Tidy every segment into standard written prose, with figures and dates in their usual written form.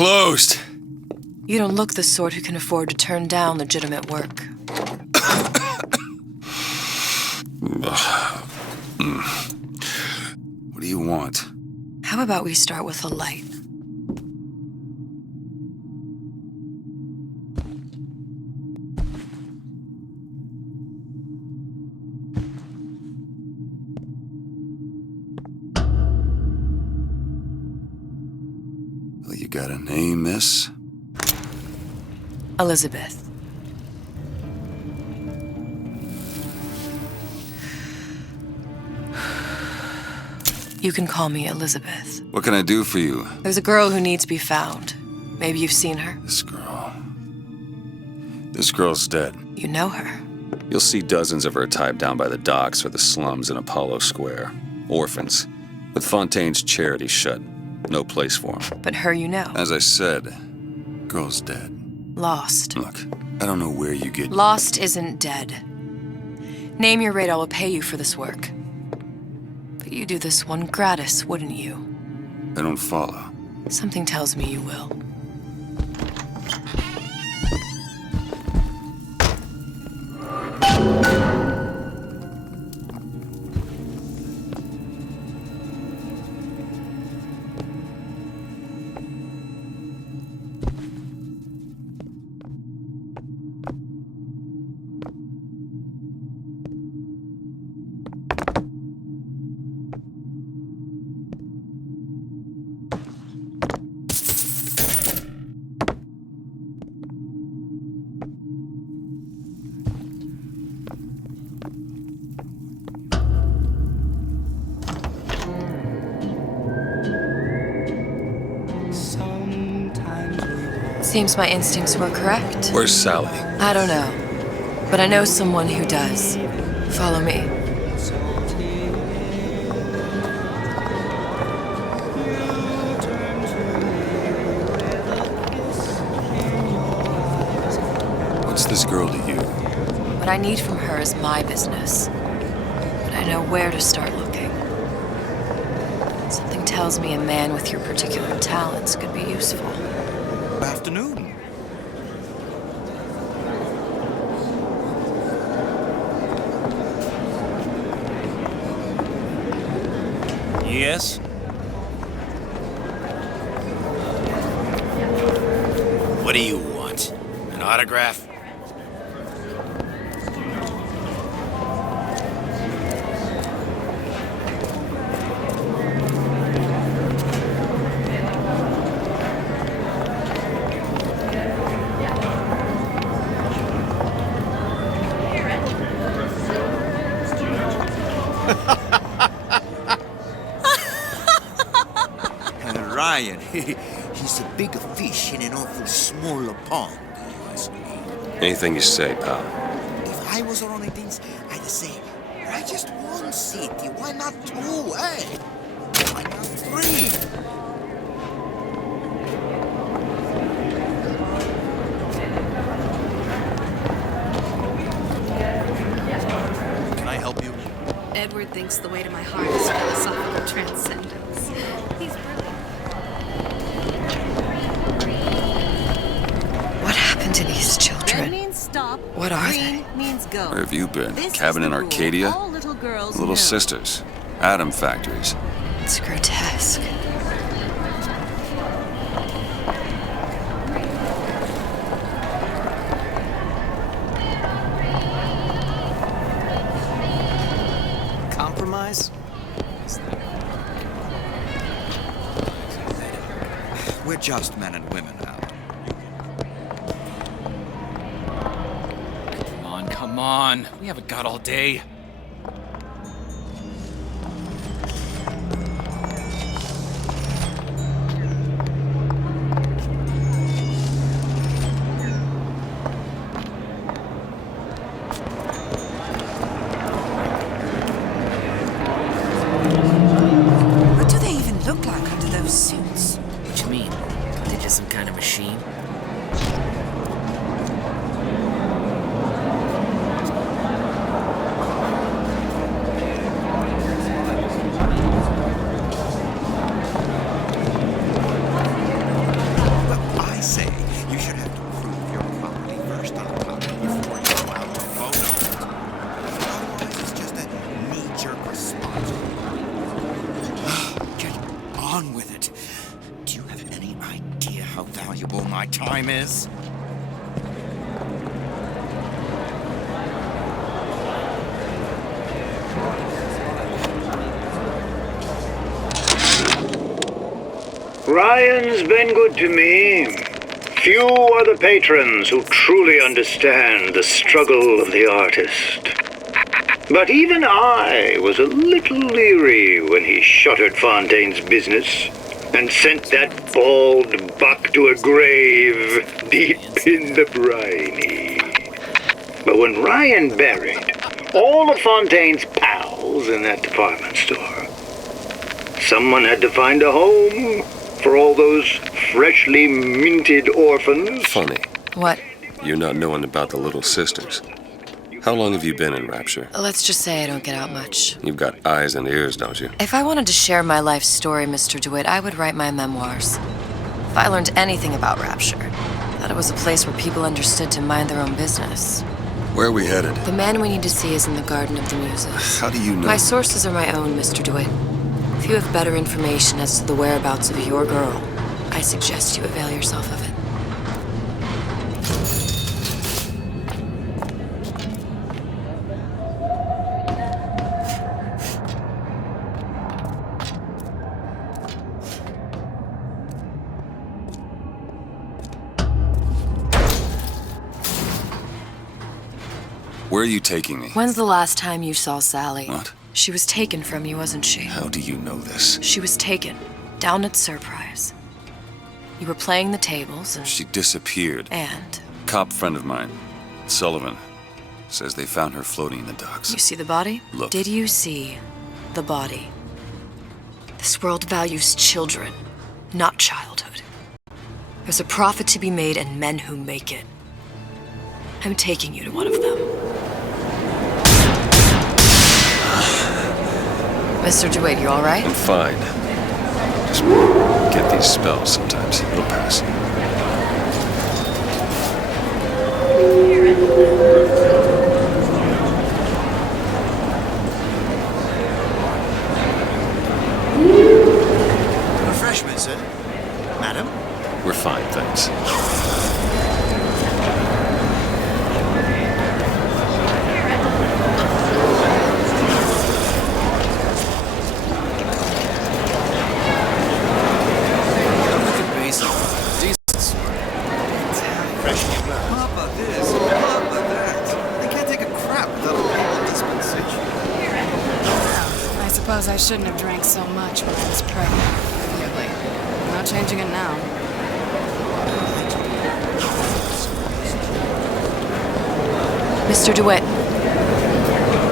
closed. You don't look the sort who can afford to turn down legitimate work. What do you want? How about we start with a light? Well, you got a name, miss? Elizabeth. You can call me Elizabeth. What can I do for you? There's a girl who needs to be found. Maybe you've seen her. This girl. This girl's dead. You know her. You'll see dozens of her tied down by the docks or the slums in Apollo Square. Orphans. With Fontaine's charity shut. No place for them. But her you know. As I said, girl's dead. Lost. Look, I don't know where you get... Lost isn't dead. Name your rate, I will pay you for this work. But you do this one gratis, wouldn't you? I don't follow. Something tells me you will. Seems my instincts were correct. Where's Sally? I don't know, but I know someone who does. Follow me. What's this girl to you? What I need from her is my business. But I know where to start looking. Something tells me a man with your particular talents could be useful. Good afternoon. Yes? What do you want? An autograph? Ryan, he's a bigger fish in an awful smaller pond, you ask me. Anything you say, pal. If I was running things, I'd say, why just one city? Why not two, eh? Why not three? Can I help you? Edward thinks the way to my heart is philosophical transcendence. He's brilliant. What happened to these Red children? means stop. What are Green they? means go. Where have you been? This Cabin is in the rule. Arcadia? All little girls Little know. sisters. Atom factories. It's grotesque. Compromise? We're just men and women now. Come on. We haven't got all day. What do they even look like under those suits? What you mean? They're just some kind of machine? time is. Ryan's been good to me. Few are the patrons who truly understand the struggle of the artist. But even I was a little leery when he shuttered Fontaine's business and sent that bald buck to a grave deep in the briny. But when Ryan buried all of Fontaine's pals in that department store, someone had to find a home for all those freshly minted orphans. Funny, What? you're not knowing about the Little Sisters. How long have you been in Rapture? Let's just say I don't get out much. You've got eyes and ears, don't you? If I wanted to share my life story, Mr. DeWitt, I would write my memoirs. If I learned anything about Rapture, that it was a place where people understood to mind their own business. Where are we headed? The man we need to see is in the Garden of the Muses. How do you know? My sources are my own, Mr. DeWitt. If you have better information as to the whereabouts of your girl, I suggest you avail yourself of it. Where are you taking me? When's the last time you saw Sally? What? She was taken from you, wasn't she? How do you know this? She was taken, down at Surprise. You were playing the tables and... She disappeared. And? Cop friend of mine, Sullivan, says they found her floating in the docks. You see the body? Look. Did you see the body? This world values children, not childhood. There's a profit to be made and men who make it. I'm taking you to one of them. Mr. DeWitt, you all right? I'm fine. Just get these spells sometimes. It'll pass. Refreshment, sir. Madam? We're fine, thanks. I shouldn't have drank so much when I was pregnant. Clearly. No changing it now. Mr. DeWitt,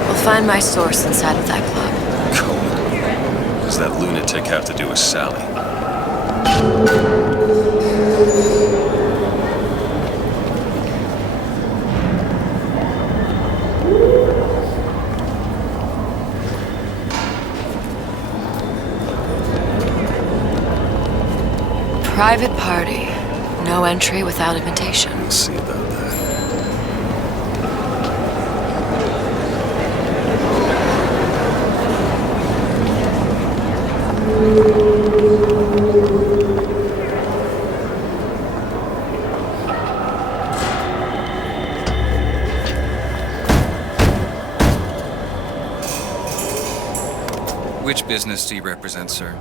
we'll find my source inside of that club. Cohen. What does that lunatic have to do with Sally? Private party. No entry without invitation. We'll see about that. Which business do you represent, sir?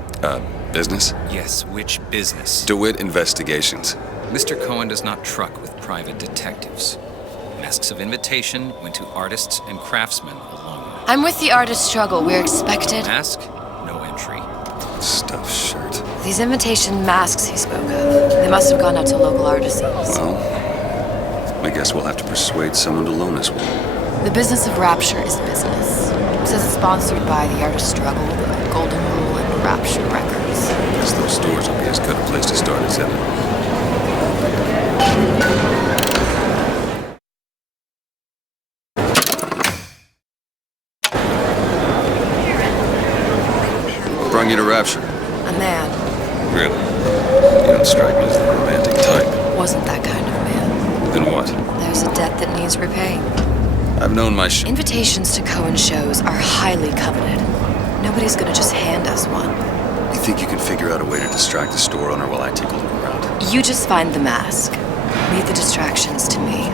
Business? Yes, which business? DeWitt Investigations. Mr. Cohen does not truck with private detectives. Masks of invitation went to artists and craftsmen alone. I'm with the artist struggle. We're expected. Mask, no entry. Stuffed shirt. These invitation masks he spoke of, they must have gone out to local artisans. Well, I guess we'll have to persuade someone to loan us one. The business of Rapture is business. It says it's sponsored by the artist struggle, the Golden Rule, and Rapture Records. Guess those stores will be as good a place to start as ever. Brought you to Rapture. A man Really? You don't strike me as the romantic type. wasn't that kind of man. Then what? There's a debt that needs repaying. I've known my Invitations to Cohen shows are highly coveted. Nobody's gonna just hand us one. You think you can figure out a way to distract the store owner while I take a look around? You just find the mask. Leave the distractions to me.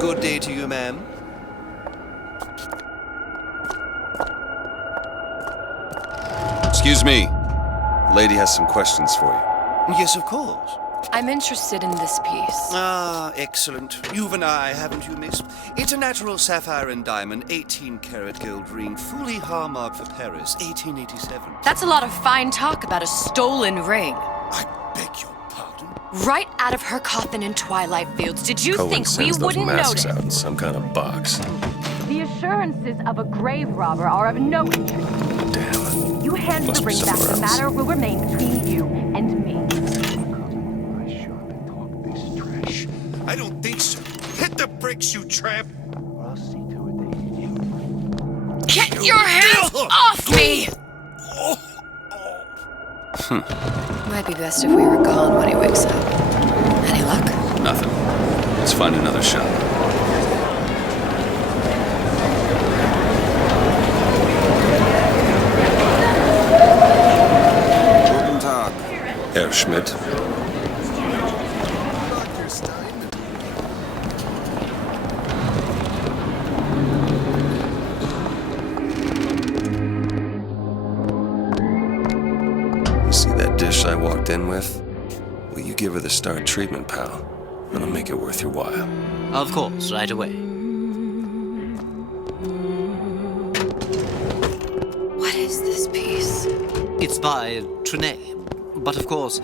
Good day to you, ma'am. Excuse me. Lady has some questions for you. Yes, of course. I'm interested in this piece. Ah, excellent. You've an eye, haven't you, miss? It's a natural sapphire and diamond, 18-karat gold ring, fully hallmarked for Paris, 1887. That's a lot of fine talk about a stolen ring. I beg your pardon? Right out of her coffin in Twilight Fields. Did you Cohen think we sends those wouldn't masks notice? out in some kind of box. The assurances of a grave robber are of no interest. Damn. You hand Must the be ring back, somewhere the else. matter will remain between you and me. I don't think so. Hit the bricks, you tramp! Get your hands off me! Might be best if we were gone when he wakes up. Any luck? Nothing. Let's find another shop. Guten Tag. Herr Schmidt. You see that dish I walked in with? Will you give her the star treatment, pal? That'll make it worth your while. Of course, right away. What is this piece? It's by Trenet, but of course,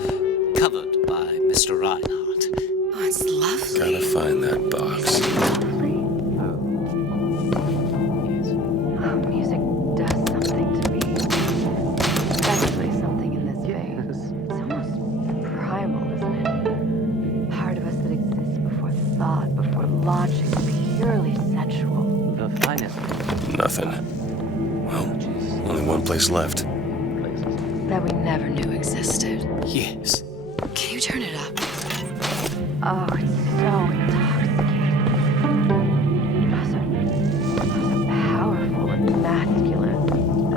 covered by Mr. Reinhardt. Oh, it's lovely. Gotta find that box. Music does something to me. Especially something in this vein. It's almost primal, isn't it? Part of us that exists before thought, before logic, purely sensual. The finest Nothing. Well, only one place left. That we never knew existed. Yes. Can you turn it up? Oh, it's so intoxicating. So powerful and masculine.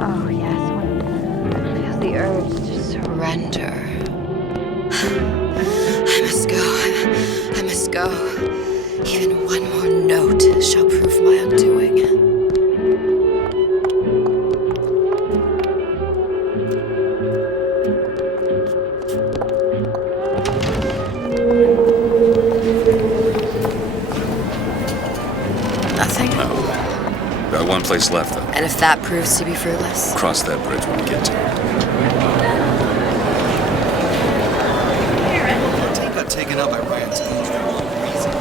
Oh, yes, one feels the urge to Surrender. I must go. I must go. Even one more note shall prove my undoing. Nothing? No. Got one place left, though. And if that proves to be fruitless? Cross that bridge when we get to it. Take got taken up by Ryan's age for no reason.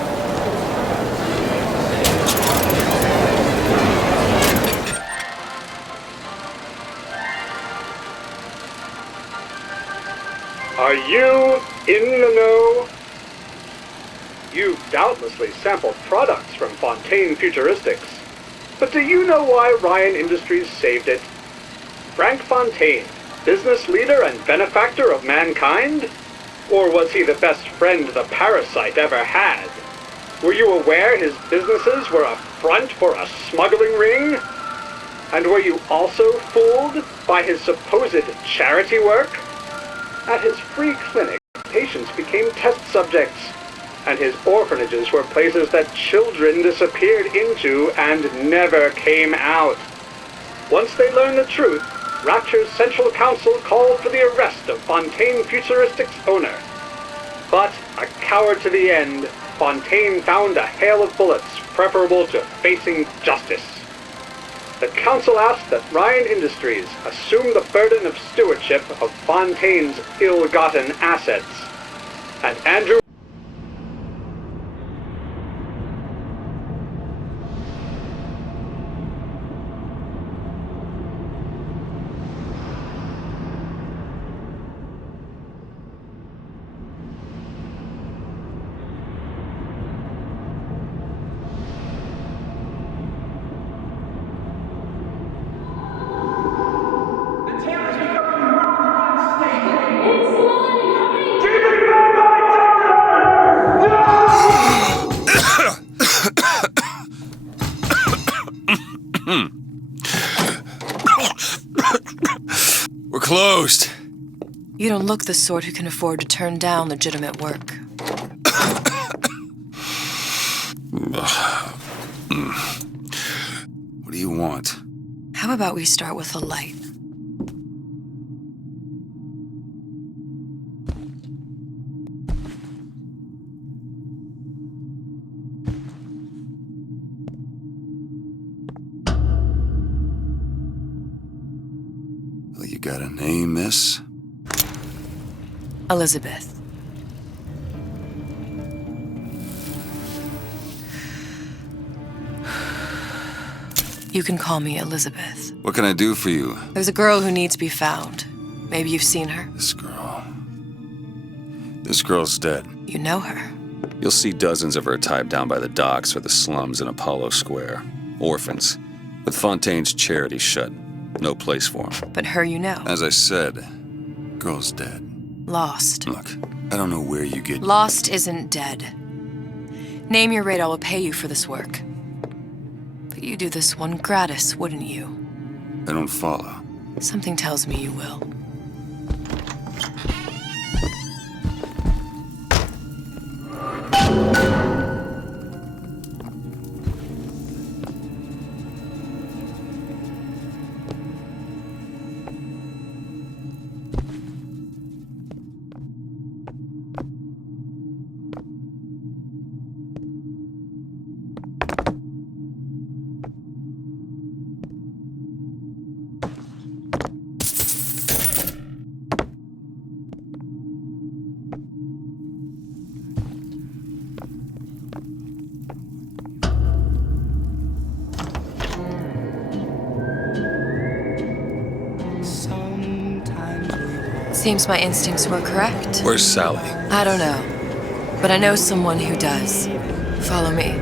Are you in the know? You've doubtlessly sampled products from Fontaine Futuristics. But do you know why Ryan Industries saved it? Frank Fontaine, business leader and benefactor of mankind? Or was he the best friend the parasite ever had? Were you aware his businesses were a front for a smuggling ring? And were you also fooled by his supposed charity work? At his free clinic, patients became test subjects, and his orphanages were places that children disappeared into and never came out. Once they learned the truth, Rapture's Central Council called for the arrest of Fontaine Futuristics' owner. But, a coward to the end, Fontaine found a hail of bullets preferable to facing justice. The council asked that Ryan Industries assume the burden of stewardship of Fontaine's ill-gotten assets. And Andrew We're closed. You don't look the sort who can afford to turn down legitimate work. What do you want? How about we start with a light? Well, you got a name, miss? Elizabeth. You can call me Elizabeth. What can I do for you? There's a girl who needs to be found. Maybe you've seen her. This girl. This girl's dead. You know her. You'll see dozens of her tied down by the docks or the slums in Apollo Square. Orphans. With Fontaine's charity shut. No place for them. But her you know. As I said, girl's dead. Lost. Look, I don't know where you get... Lost isn't dead. Name your rate, I will pay you for this work. But you do this one gratis, wouldn't you? I don't follow. Something tells me you will. Seems my instincts were correct. Where's Sally? I don't know, but I know someone who does. Follow me.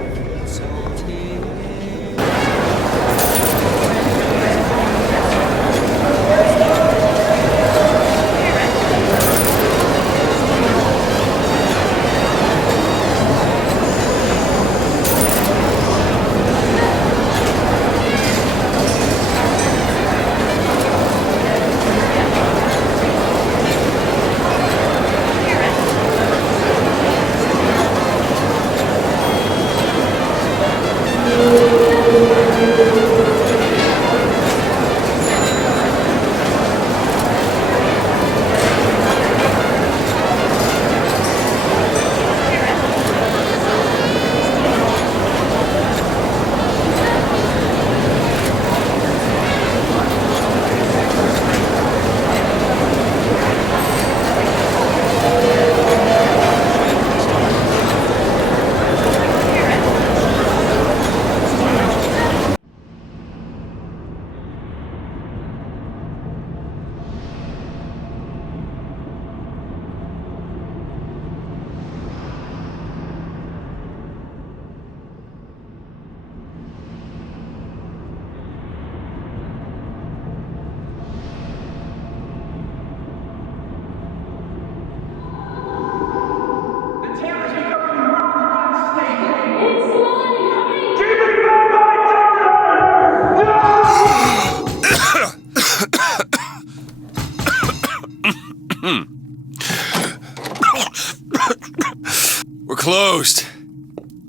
We're closed.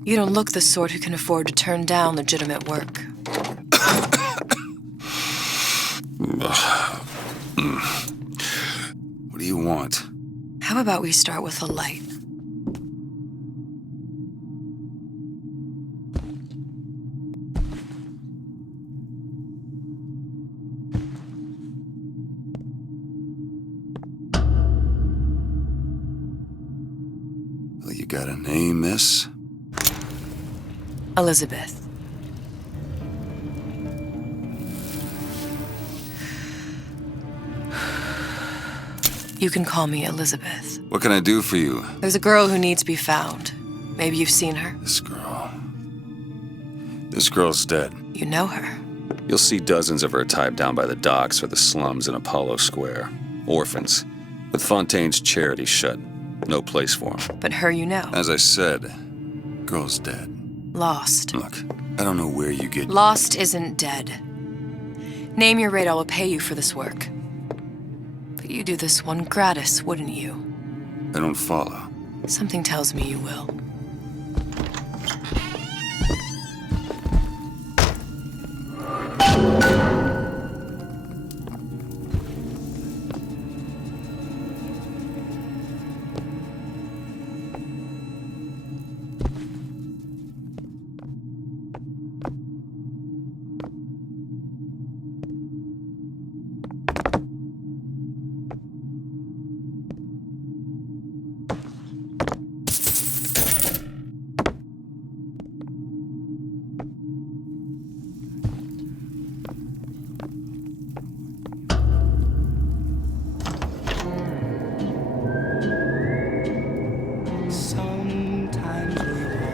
You don't look the sort who can afford to turn down legitimate work. What do you want? How about we start with a light? Well, you got a name, miss? Elizabeth. You can call me Elizabeth. What can I do for you? There's a girl who needs to be found. Maybe you've seen her. This girl. This girl's dead. You know her. You'll see dozens of her tied down by the docks or the slums in Apollo Square. Orphans. With Fontaine's charity shut. No place for them. But her you know. As I said, girl's dead. Lost. Look, I don't know where you get... Lost isn't dead. Name your rate, I will pay you for this work. But But you'd do this one gratis, wouldn't you? I don't follow. Something tells me you will.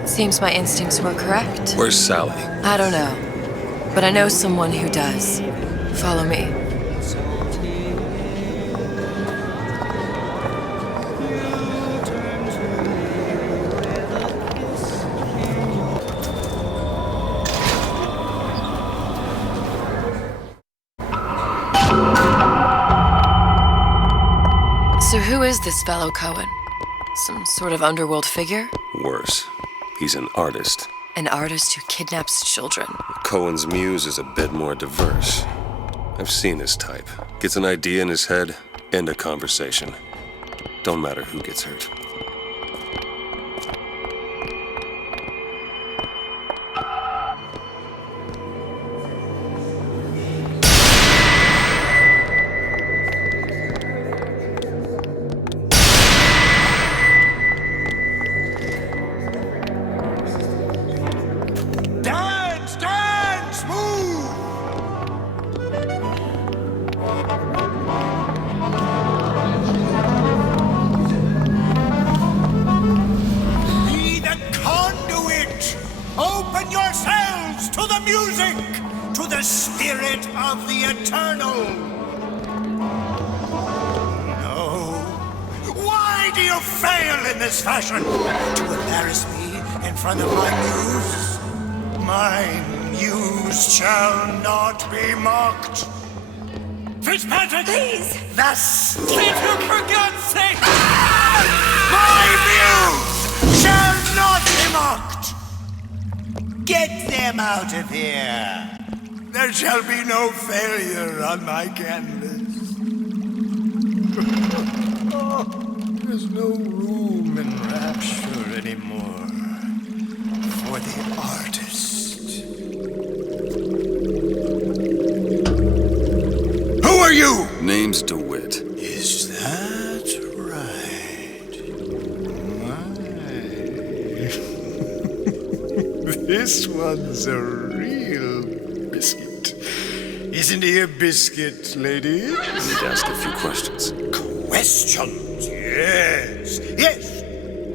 Seems my instincts were correct. Where's Sally? I don't know, but I know someone who does. Follow me. So who is this fellow Cohen? Some sort of underworld figure? Worse. He's an artist. An artist who kidnaps children. Cohen's muse is a bit more diverse. I've seen this type. Gets an idea in his head, end a conversation. Don't matter who gets hurt. Spirit of the Eternal! No. Why do you fail in this fashion? To embarrass me in front of my muse? My muse shall not be mocked. Fitzpatrick! Please! The Stephen, for God's sake! My muse shall not be mocked! Get them out of here! There shall be no failure on my canvas. There's no room in rapture anymore for the artist. Who are you? Name's DeWitt. Is that right? My. This one's a real biscuit. Isn't he a biscuit, ladies? I need to ask a few questions. Questions? Yes. Yes.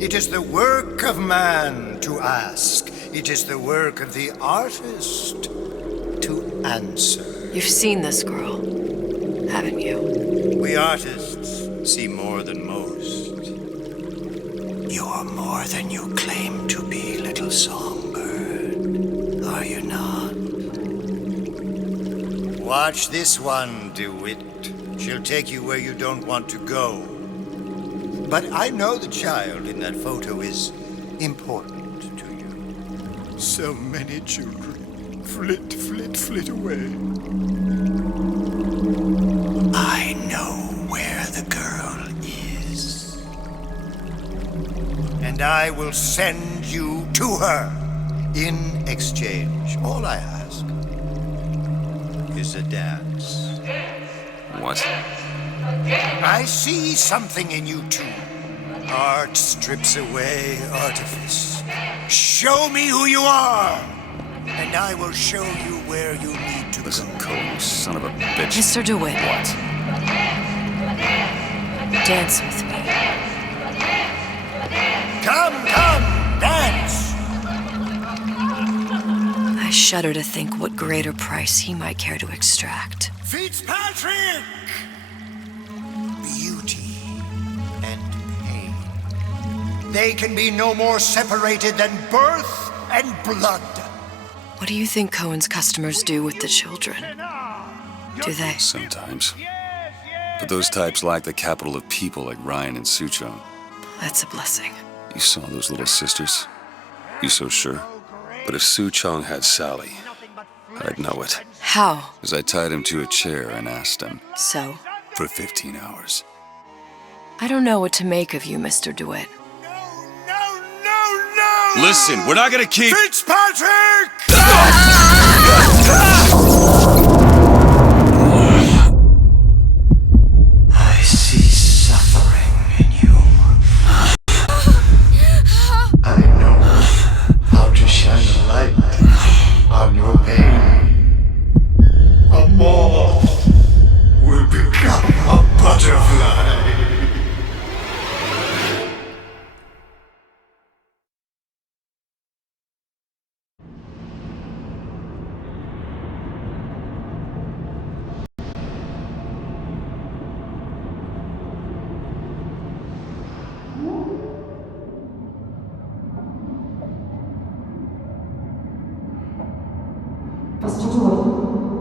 It is the work of man to ask. It is the work of the artist to answer. You've seen this girl, haven't you? We artists see more than most. You are more than you claim to be, little songbird. Are you not? Watch this one, DeWitt. She'll take you where you don't want to go. But I know the child in that photo is important to you. So many children flit, flit, flit away. I know where the girl is. And I will send you to her in exchange. All I ask is a dance. What? I see something in you too. Art strips away artifice. Show me who you are, and I will show you where you need to Listen, go. Cohen, son of a bitch. Mr. DeWitt. What? Dance with me. Come, dance! I shudder to think what greater price he might care to extract. Fitzpatrick! Beauty and pain. They can be no more separated than birth and blood. What do you think Cohen's customers do with the children? Do they? Sometimes. But those types lack the capital of people like Ryan and Suchong. That's a blessing. You saw those little sisters? You so sure? But if Suchong had Sally, I'd know it. How? As I tied him to a chair and asked him. So? For 15 hours. I don't know what to make of you, Mr. DeWitt. No! Listen, we're not gonna keep... Fitzpatrick! I see suffering in you. I know how to shine a light on your pain. A moth will become a butterfly.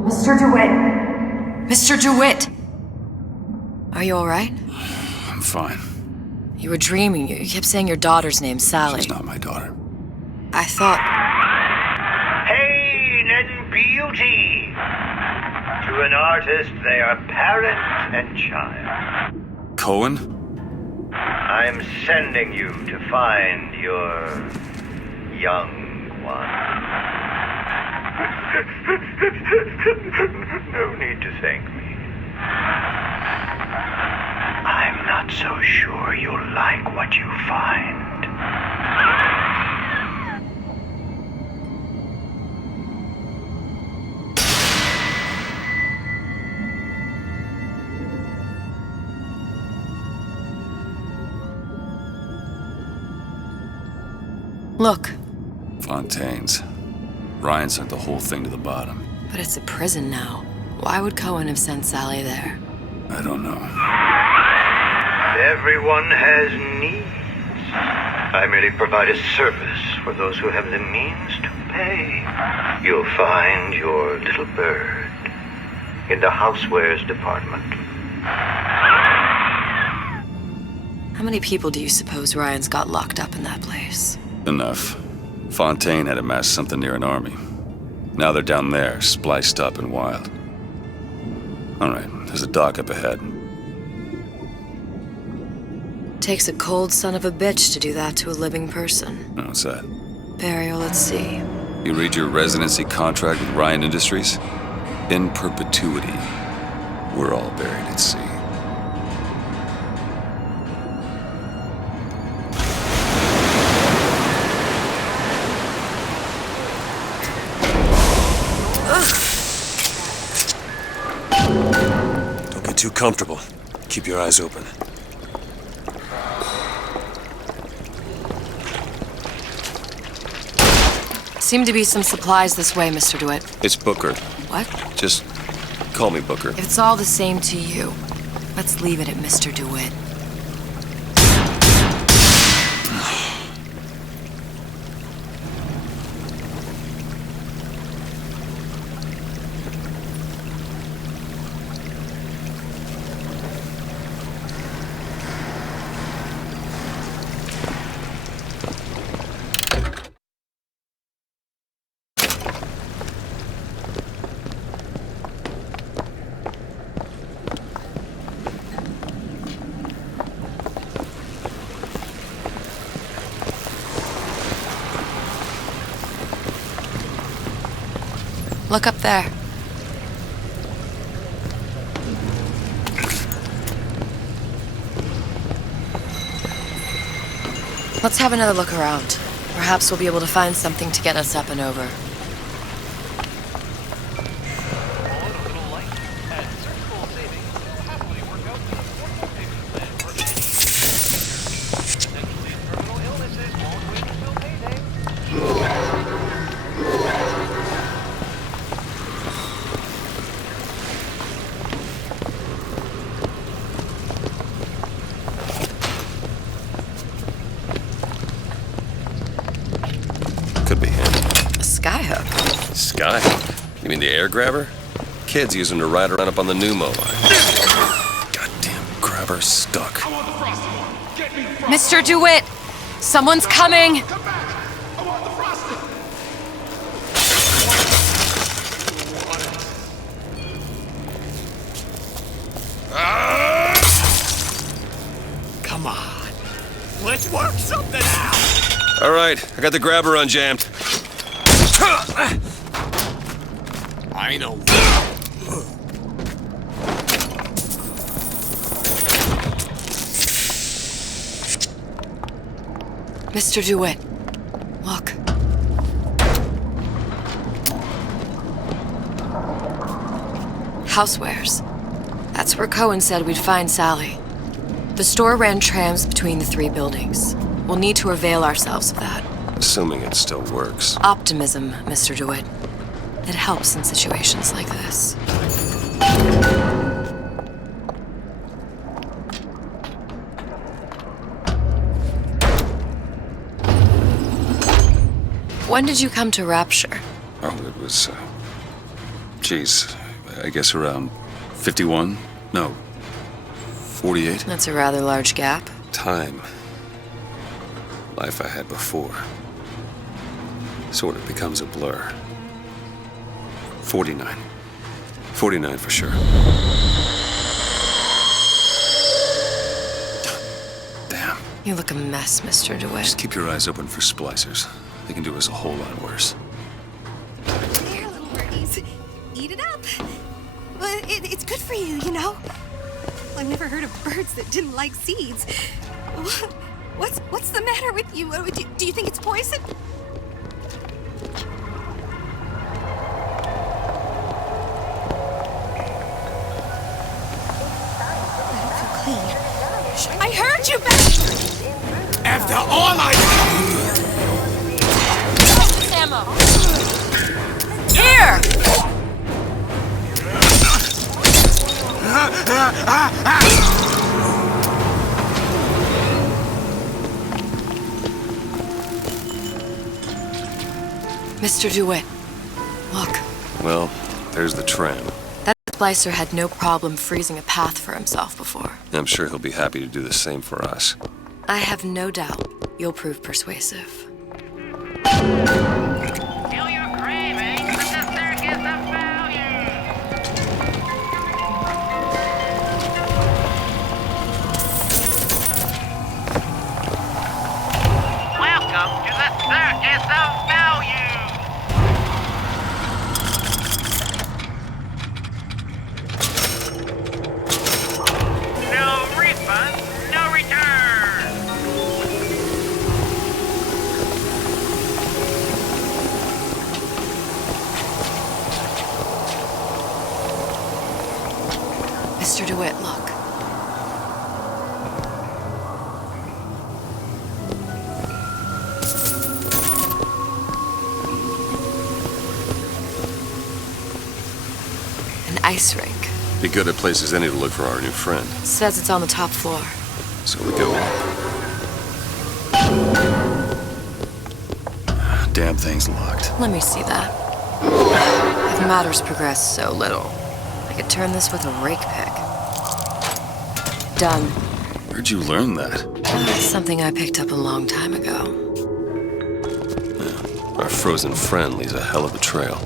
Mr. DeWitt! Mr. DeWitt! Are you alright? I'm fine. You were dreaming. You kept saying your daughter's name, Sally. She's not my daughter. I thought... Pain and beauty. To an artist, they are parent and child. Cohen? I'm sending you to find your young one. No need to thank me. I'm not so sure you'll like what you find. Look. Fontaine's. Ryan sent the whole thing to the bottom. But it's a prison now. Why would Cohen have sent Sally there? I don't know. Everyone has needs. I merely provide a service for those who have the means to pay. You'll find your little bird in the housewares department. How many people do you suppose Ryan's got locked up in that place? Enough. Fontaine had amassed something near an army. Now they're down there, spliced up and wild. All right, there's a dock up ahead. Takes a cold son of a bitch to do that to a living person. What's that? Burial at sea. You read your residency contract with Ryan Industries? In perpetuity, we're all buried at sea. Don't get too comfortable. Keep your eyes open. Seem to be some supplies this way, Mr. DeWitt. It's Booker. What? Just call me Booker. If it's all the same to you, let's leave it at Mr. DeWitt. Look up there. Let's have another look around. Perhaps we'll be able to find something to get us up and over. Could be handy. A skyhook. Skyhook? You mean the air grabber? Kids use them to ride around up on the pneumo line. God Never stuck. Mr. DeWitt! Someone's coming! Come on. Let's work something out. All right, I got the grabber unjammed. I know. Mr. DeWitt, look. Housewares. That's where Cohen said we'd find Sally. The store ran trams between the 3 buildings. We'll need to avail ourselves of that. Assuming it still works. Optimism, Mr. DeWitt. It helps in situations like this. When did you come to Rapture? Oh, it was, geez, I guess around 51? No, 48? That's a rather large gap. Time. Life I had before. Sort of becomes a blur. 49. 49 for sure. Damn. You look a mess, Mr. DeWitt. Just keep your eyes open for splicers. They can do us a whole lot worse. There, little birdies. Eat it up. Well, it's good for you, you know. I've never heard of birds that didn't like seeds. What's the matter with you? Do you think it's poison? I don't feel clean. I heard you back. After all I Ammo. Here! Mr. DeWitt, look. Well, there's the tram. That splicer had no problem freezing a path for himself before. I'm sure he'll be happy to do the same for us. I have no doubt you'll prove persuasive. Feel your craving for the circus of value. Welcome to the circus of value. No refund, no return. Mr. DeWitt, look. An ice rink. Be good at places any to look for our new friend. Says it's on the top floor. So we go up. Damn thing's locked. Let me see that. If matters progress so little, I could turn this with a rake pick. Done. Where'd you learn that? It's something I picked up a long time ago. Yeah. Our frozen friend leaves a hell of a trail.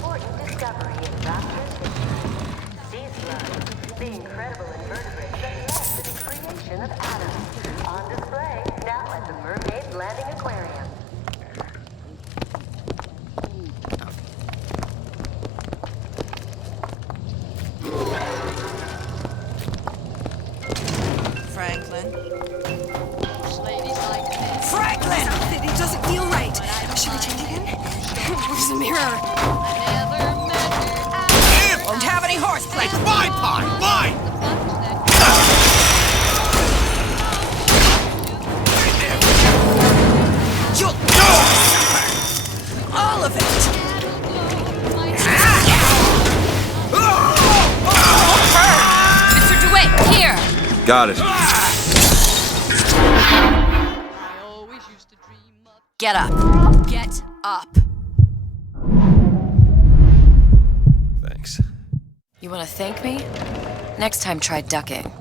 Franklin! It doesn't feel right. Should we take it in? Where's the mirror? Won't have any horseplay. It's my pie! Mine! You'll all of it. Mr. DeWitt, here! Got it. Get up. Get up. Thanks. You want to thank me? Next time, try ducking.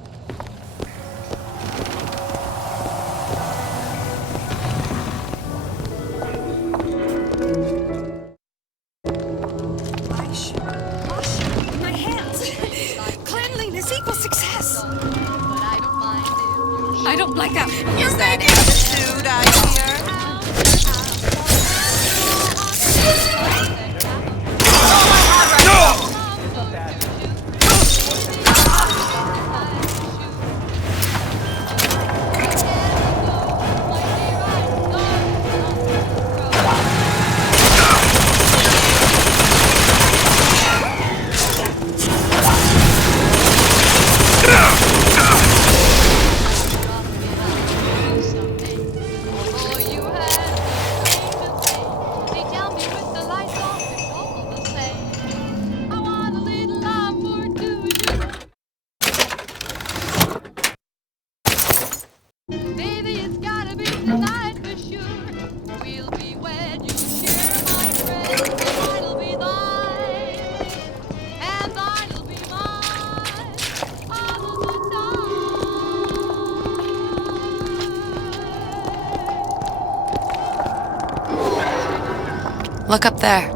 Look up there.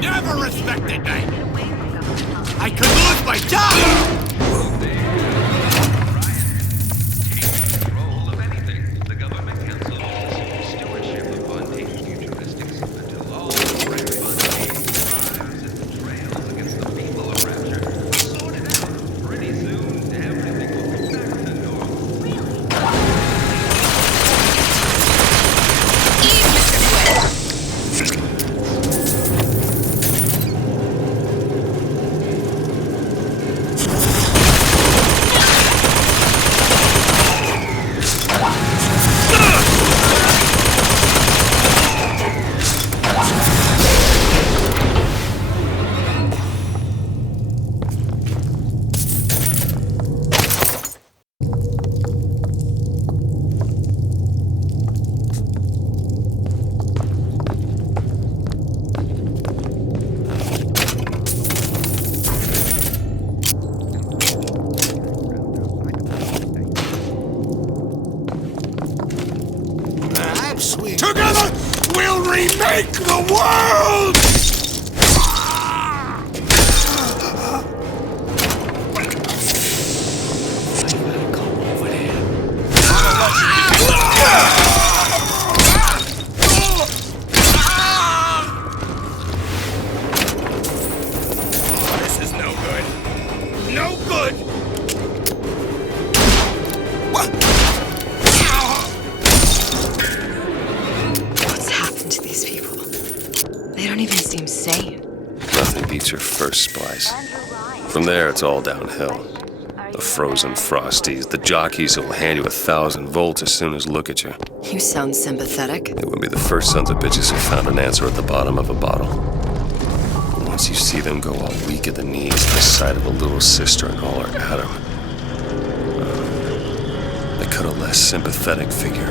Never respected me! I could lose my job! Together, we'll remake the world! This is no good. No good! They don't even seem sane. Nothing beats your first splice. From there, it's all downhill. The frozen frosties, the jockeys who'll hand you 1,000 volts as soon as look at you. You sound sympathetic. They wouldn't be the first sons of bitches who found an answer at the bottom of a bottle. And once you see them go all weak at the knees at the sight of a little sister and all her atom, they cut a less sympathetic figure.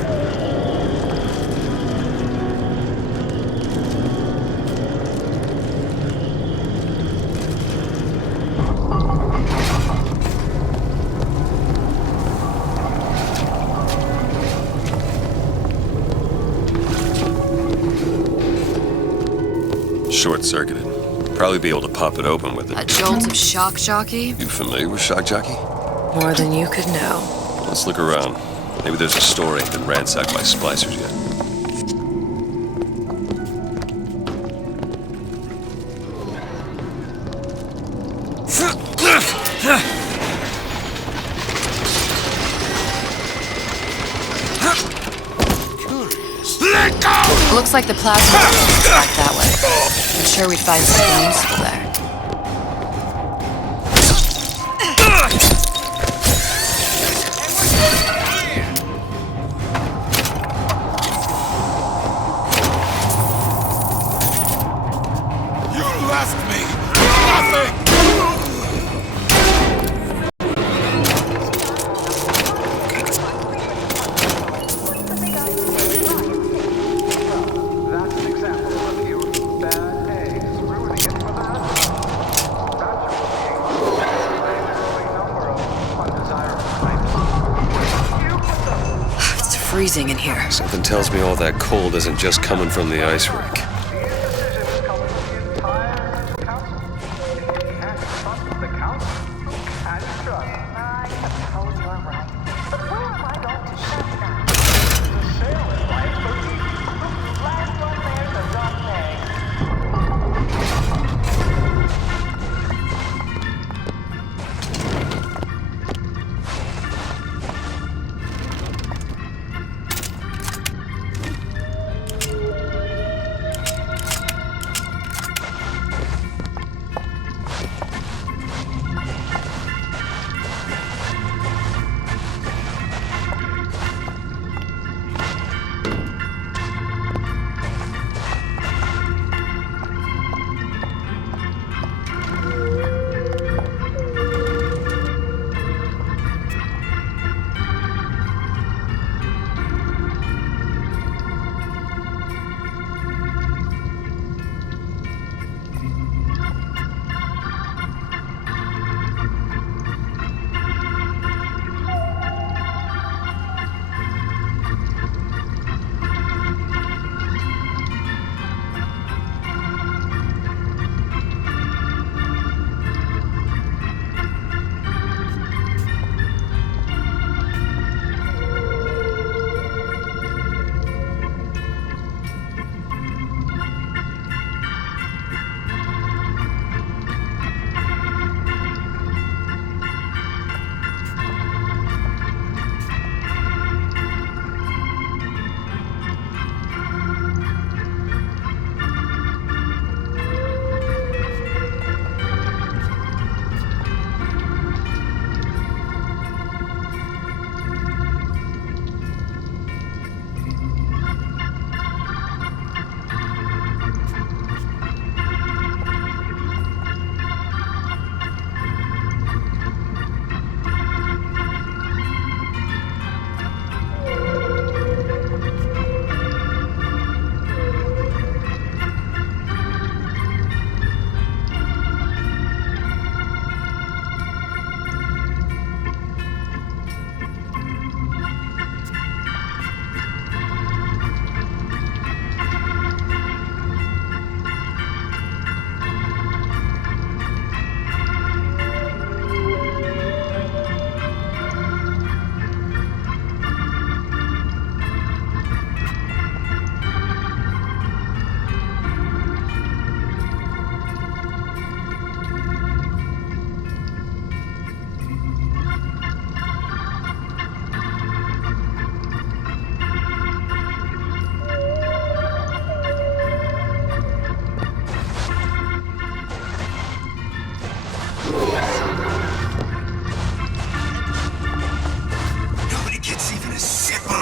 Short-circuited. Probably be able to pop it open with it. A jolt of shock jockey? You familiar with shock jockey? More than you could know. Let's look around. Maybe there's a store ain't been ransacked by splicers yet. Let go! Looks like the plasma is back that way. I'm sure we'd find something useful there. You left me nothing! Freezing in here. Something tells me all that cold isn't just coming from the ice rink.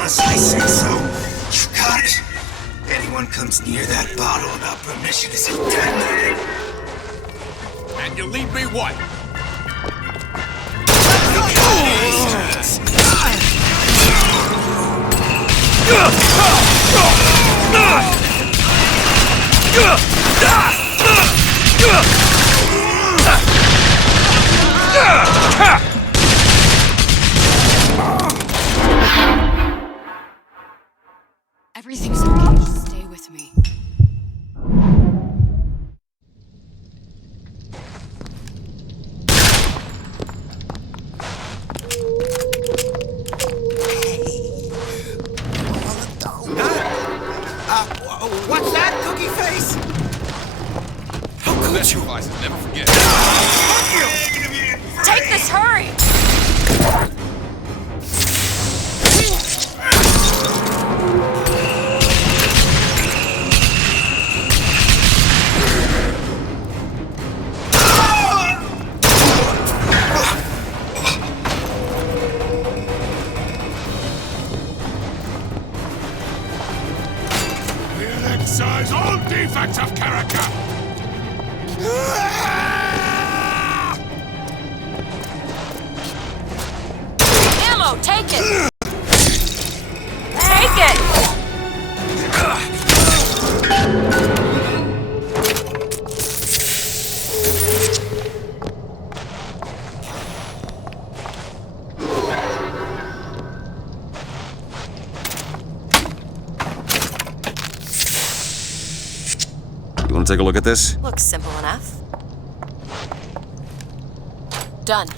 Unless I say so. You got it? Anyone comes near that bottle without permission is a dead man. And you leave me what? Everything's okay. Just stay with me. What's that, Cookie Face? How could you? Never forget. Take this, hurry! We'll excise all defects of character. Ammo, take it! Take it! You want to take a look at this? Looks simple enough. Done.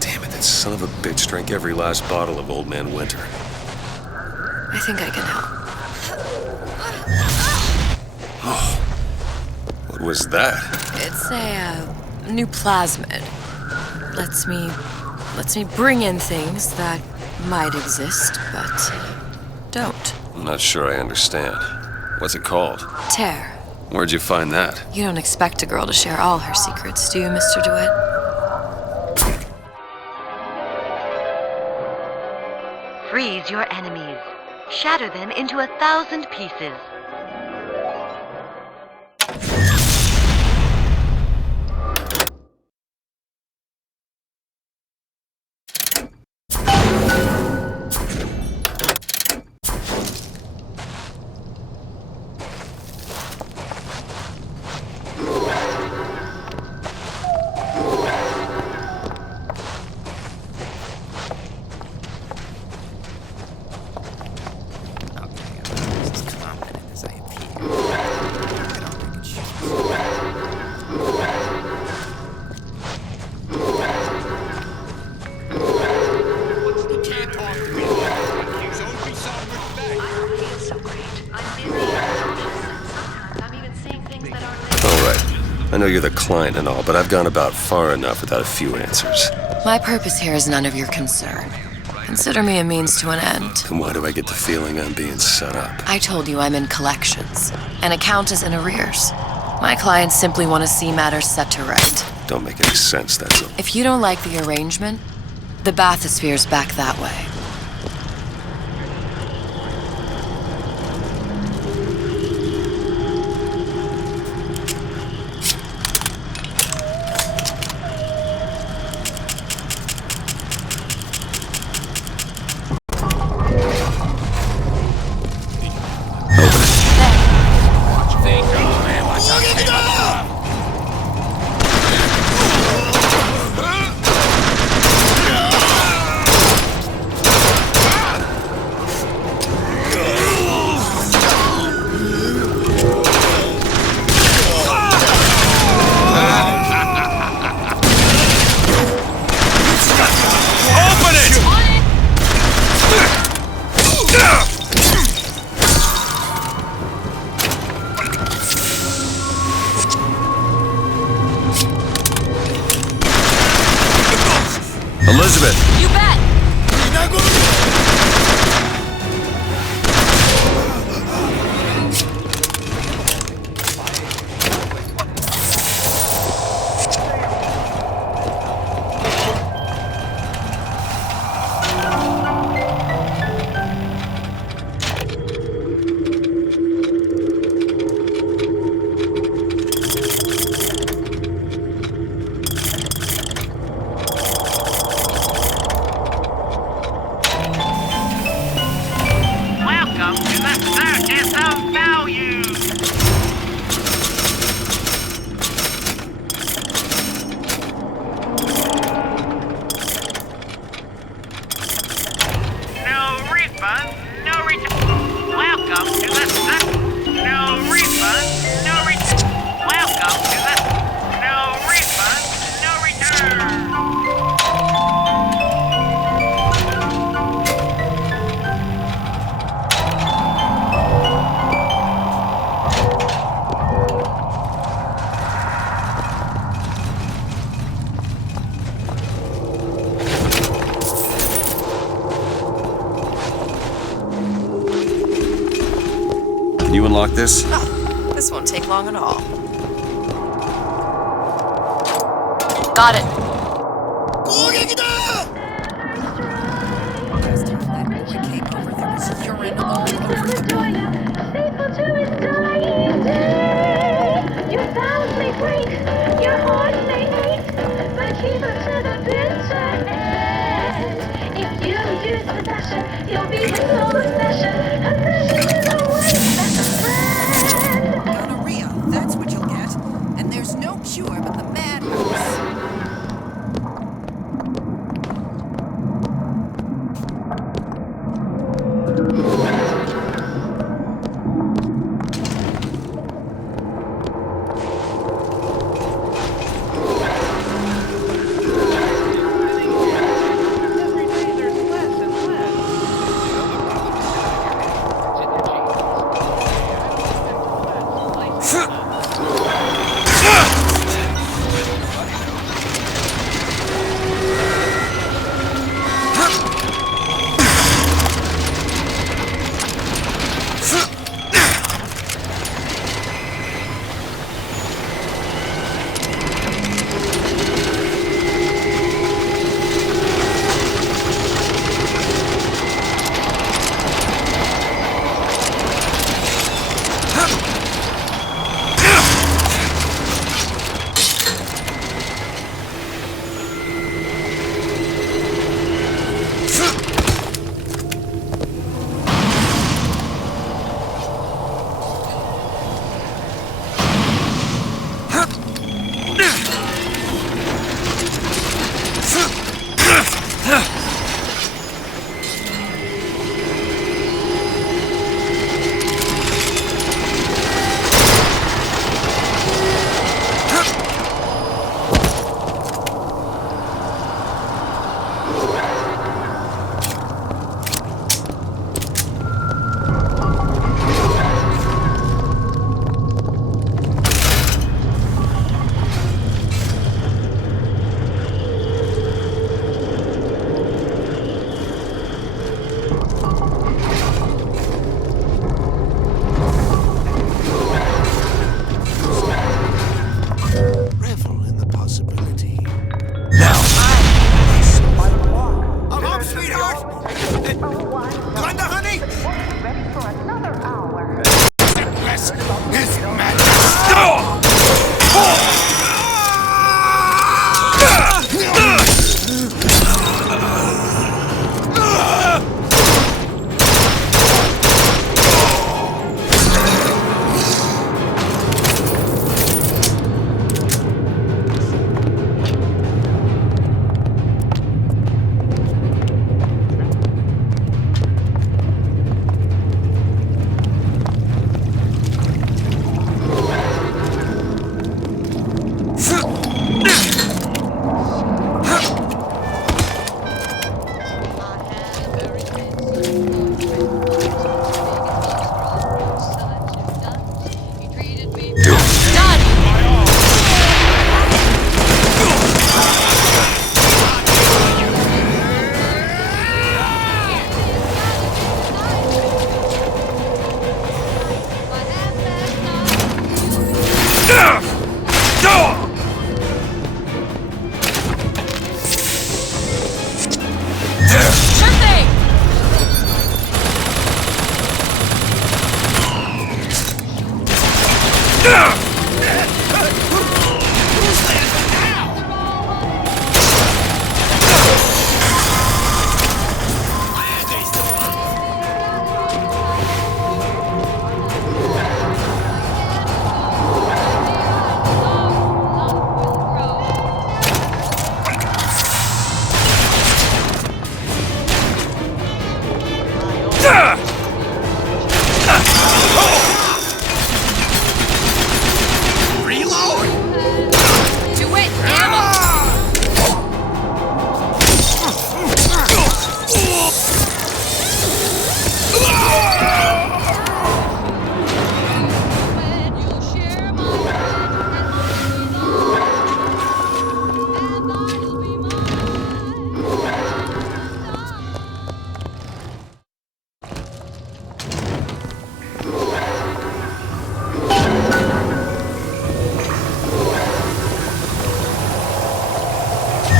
Damn it, that son of a bitch drank every last bottle of Old Man Winter. I think I can help. What was that? It's a new plasmid. Lets me bring in things that might exist, but don't. I'm not sure I understand. What's it called? Tear. Where'd you find that? You don't expect a girl to share all her secrets, do you, Mr. DeWitt? Freeze your enemies. Shatter them into 1,000 pieces. I know you're the client and all, but I've gone about far enough without a few answers. My purpose here is none of your concern. Consider me a means to an end. Then why do I get the feeling I'm being set up? I told you I'm in collections. An account is in arrears. My clients simply want to see matters set to right. Don't make any sense, that's all. If you don't like the arrangement, the bathysphere's back that way. Elizabeth! You bet! Can you unlock this? Oh, this won't take long at all. Got it. Last time that boy came over, there was urine all over the boy. Faithful to his dying day. Your vows may break, your heart may ache, but keep it to the bitter end. If you use possession, you'll be his sole possession. Possession is a wife's best friend. Gonorrhea, that's what you'll get. And there's no cure but the madhouse.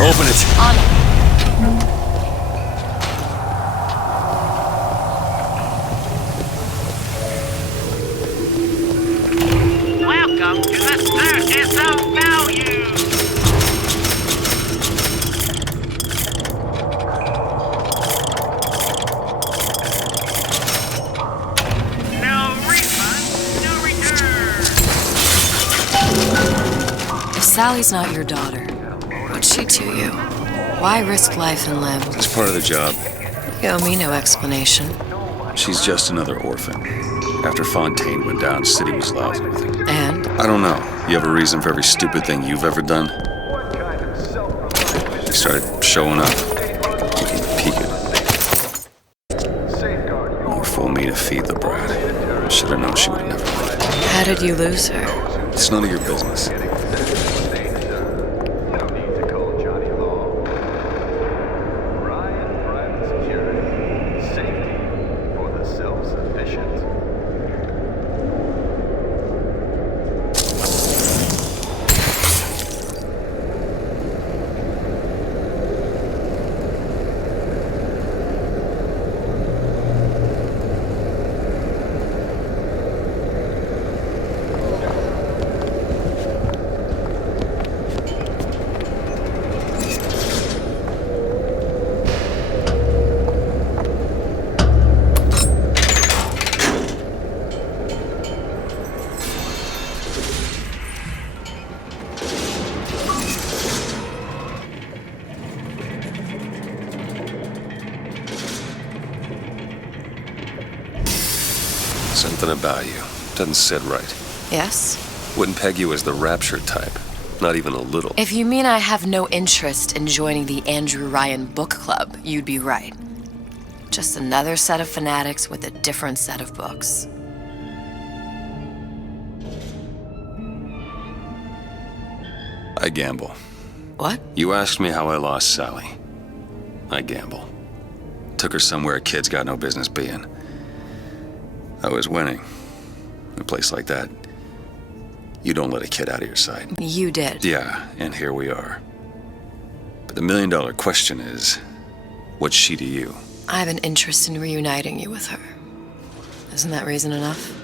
Open it. On it. Welcome to the Circus of Value! No refund, no return! If Sally's not your daughter, what's she to you? Why risk life and limb? It's part of the job. You owe me no explanation. She's just another orphan. After Fontaine went down, City was lousy with her. And? I don't know. You have a reason for every stupid thing you've ever done? She started showing up. Looking peeking. More fool me to feed the brat. Should have known she would have never lived. How did you lose her? It's none of your business. Something about you doesn't sit right. Yes? Wouldn't peg you as the rapture type. Not even a little. If you mean I have no interest in joining the Andrew Ryan Book Club, you'd be right. Just another set of fanatics with a different set of books. I gamble. What? You asked me how I lost Sally. I gamble. Took her somewhere a kid's got no business being. I was winning. In a place like that, you don't let a kid out of your sight. You did. Yeah, and here we are. But the million-dollar question is, what's she to you? I have an interest in reuniting you with her. Isn't that reason enough?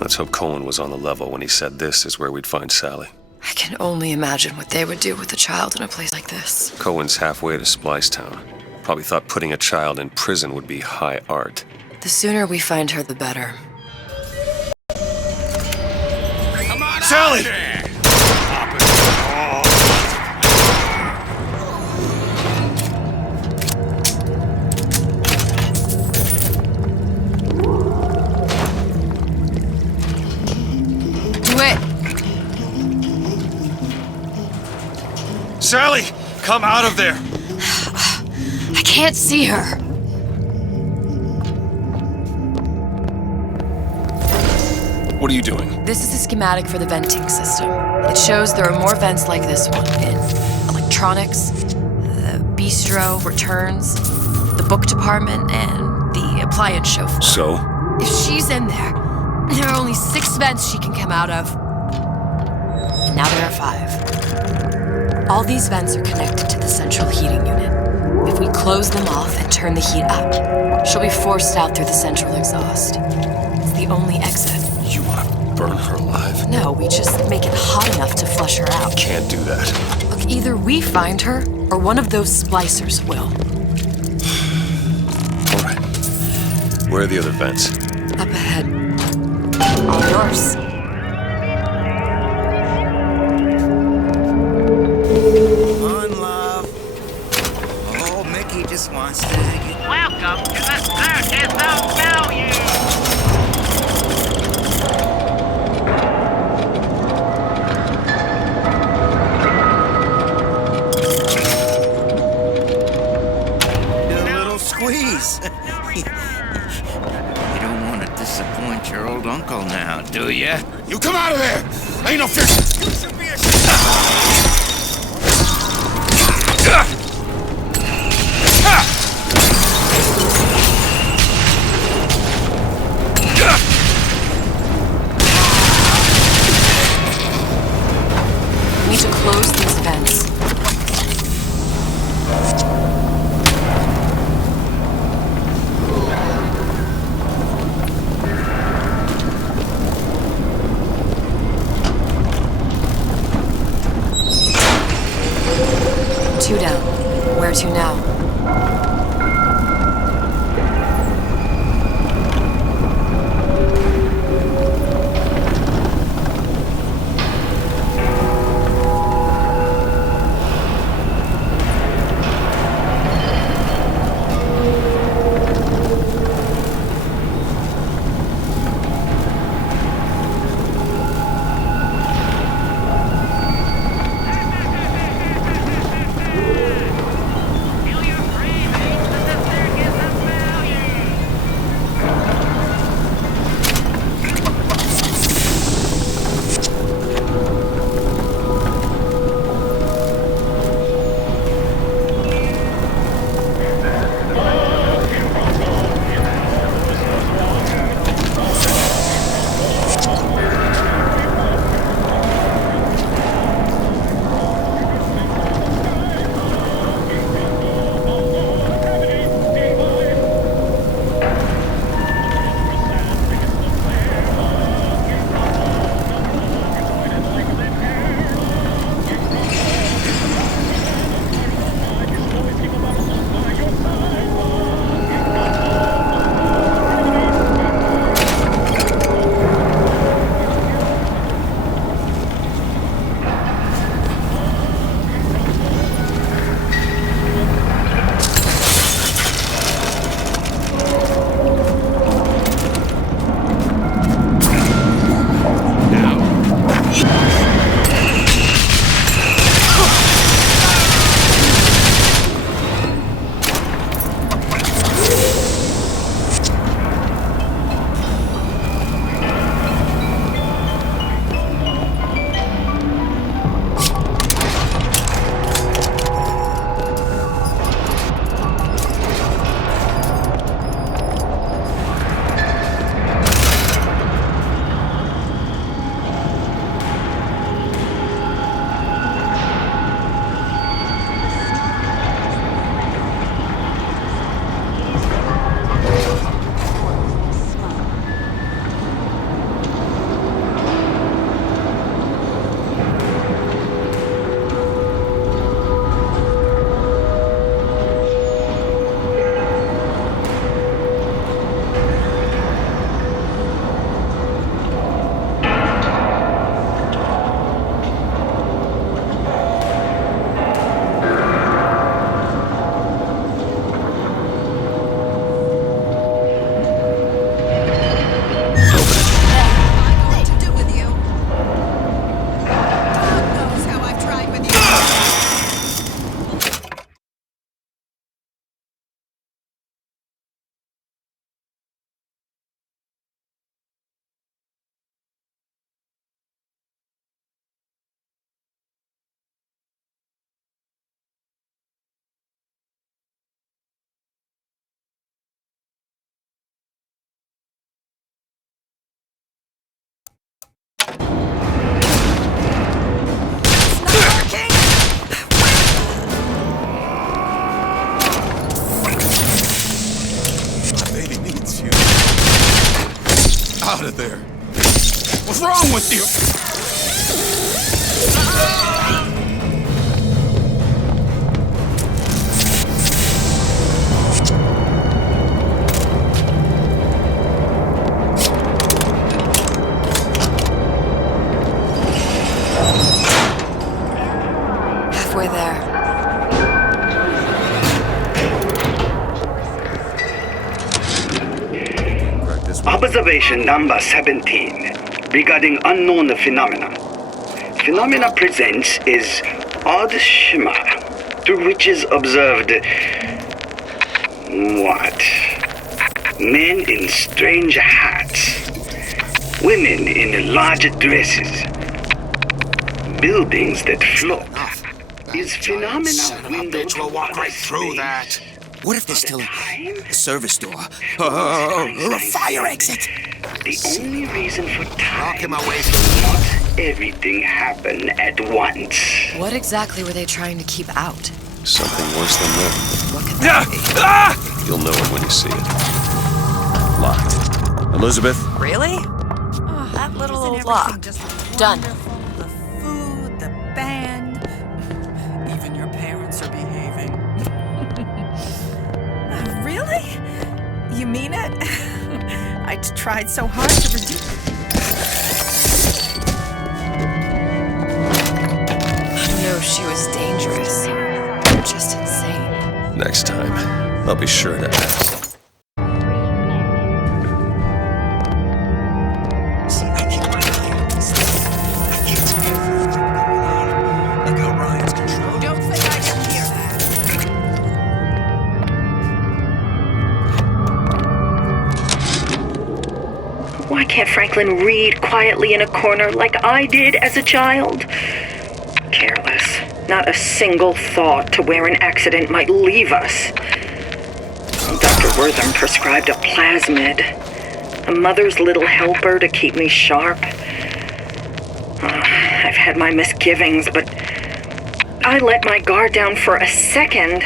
Let's hope Cohen was on the level when he said this is where we'd find Sally. I can only imagine what they would do with a child in a place like this. Cohen's halfway to Splicetown. Probably thought putting a child in prison would be high art. The sooner we find her, the better. Come on, Sally! Do it! Sally! Come out of there! I can't see her. What are you doing? This is a schematic for the venting system. It shows there are more vents like this one in electronics, the bistro, returns, the book department, and the appliance chauffeur. So? If she's in there are only 6 vents she can come out of. And now there are 5. All these vents are connected to the central heating unit. If we close them off and turn the heat up, she'll be forced out through the central exhaust. It's the only exit. You want to burn her alive? No, we just make it hot enough to flush her out. Can't do that. Look, either we find her, or one of those splicers will. All right. Where are the other vents? Up ahead. All yours. Come on, love. Oh, Mickey just wants to get... Welcome to the Circus of Value! Do a little squeeze. You don't want to disappoint your old uncle now, do you? You come out of there! Ain't no fish! HQ down. Where to now? Out of there! What's wrong with you? Halfway there. Observation number 17 regarding unknown phenomena. Phenomena presents is odd shimmer, through which is observed what? Men in strange hats, women in large dresses, buildings that float. Is phenomena window Bitch will walk right through that. What if there's still a service door or a fire exit? The only reason for time is not everything happen at once. What exactly were they trying to keep out? Something worse than that. What could that be? You'll know it when you see it. Locked. Elizabeth? Really? That little lock. Done. The food, the band. Even your parents are behaving. You mean it? I tried so hard to redeem. I don't know if she was dangerous. Just insane. Next time, I'll be sure to ask. Why can't Franklin read quietly in a corner like I did as a child? Careless. Not a single thought to where an accident might leave us. Dr. Wortham prescribed a plasmid. A mother's little helper to keep me sharp. I've had my misgivings, but I let my guard down for a second.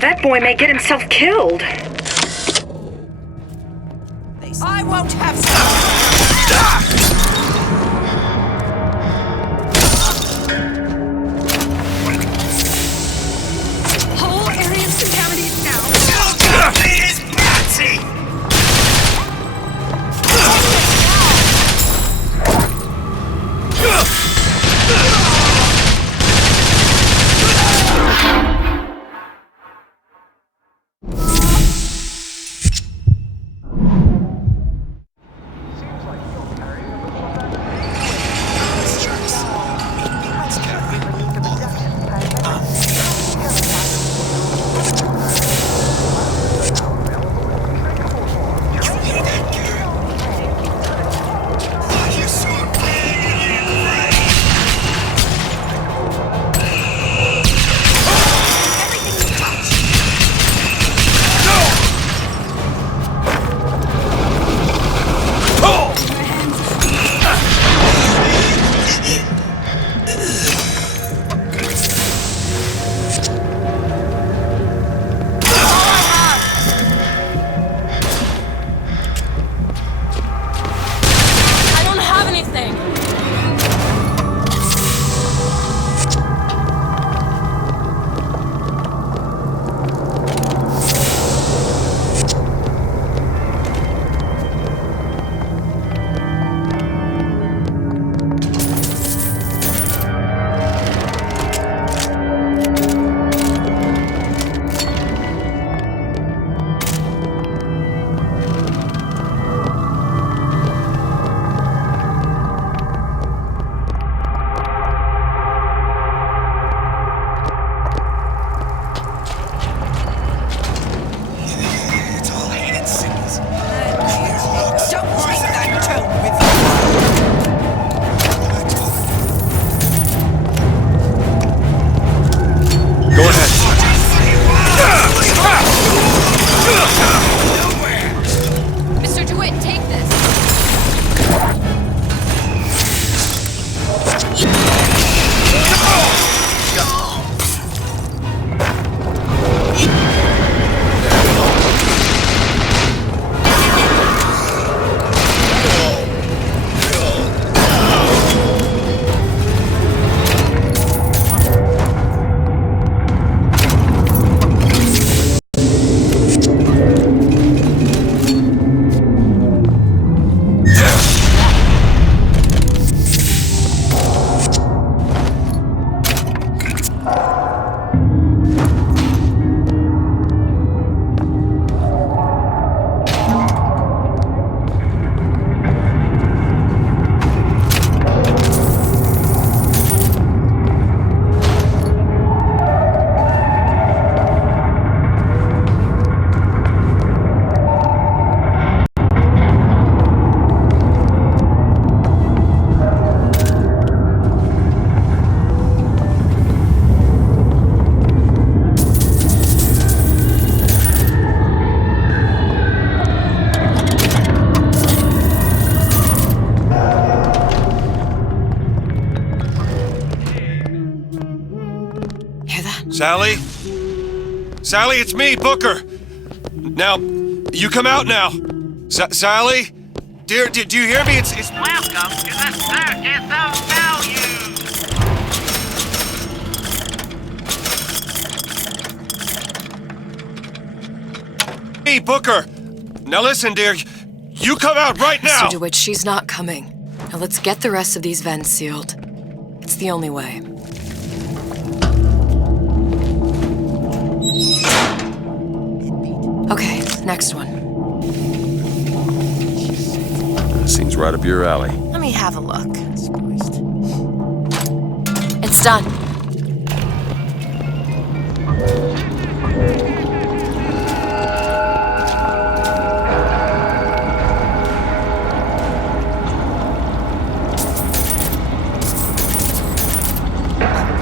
That boy may get himself killed. I won't have Whole area's contaminated now. Please, Patsy! Sally? Sally, it's me, Booker! Now, you come out now! Sally? Dear, do you hear me? It's... Welcome to the Circus of Value! me, Booker! Now listen, dear. You come out right now! Mr. DeWitt, she's not coming. Now let's get the rest of these vents sealed. It's the only way. Okay, next one. Seems right up your alley. Let me have a look. It's done.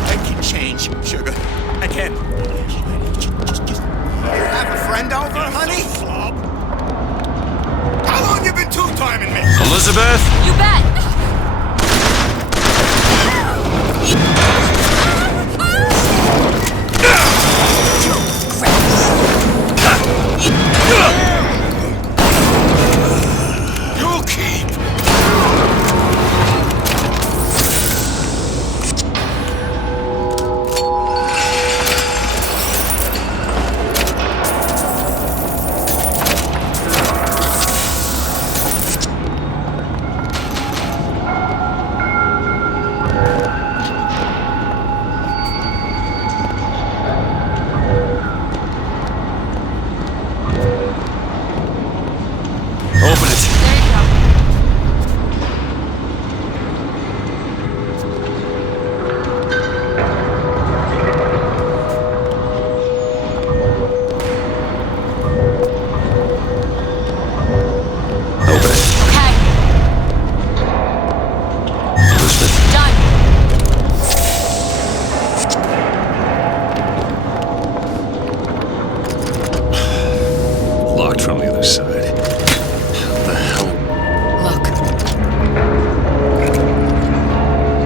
I can change, sugar. I can. You have a friend over, honey? How long you been two-timing me? Elizabeth? You bet! You'll keep. Open it. Open it. Okay, Elizabeth. done. Locked from the other side. What the hell? Look.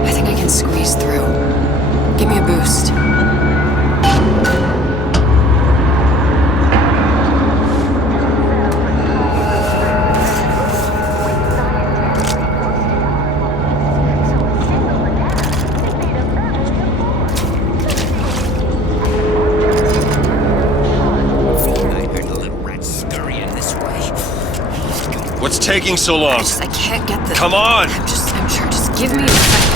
I think I can squeeze through. Give me a boost. What's taking so long? I can't get this. Come on! I'm sure. Just give me a second.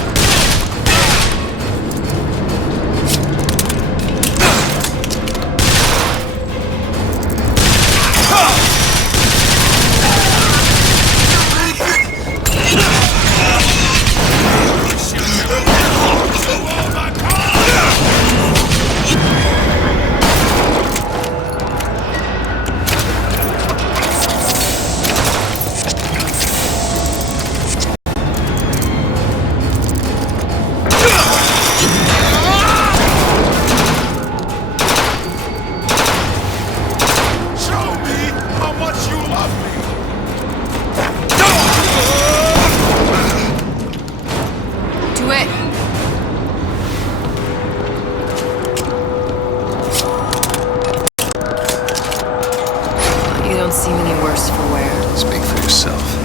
Do it. You don't seem any worse for wear. Speak for yourself.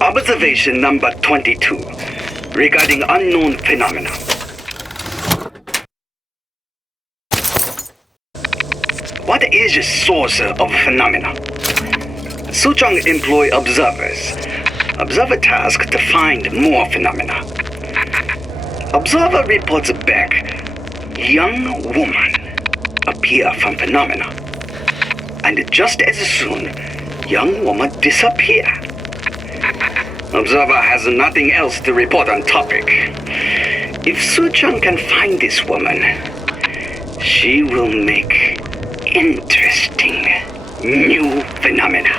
Observation number 22 regarding unknown phenomena. What is the source of phenomena? Suchong employ observers. Observer task to find more phenomena. Observer reports back. Young woman appear from phenomena. And just as soon, young woman disappear. Observer has nothing else to report on topic. If Suchong can find this woman, she will make interesting new phenomena.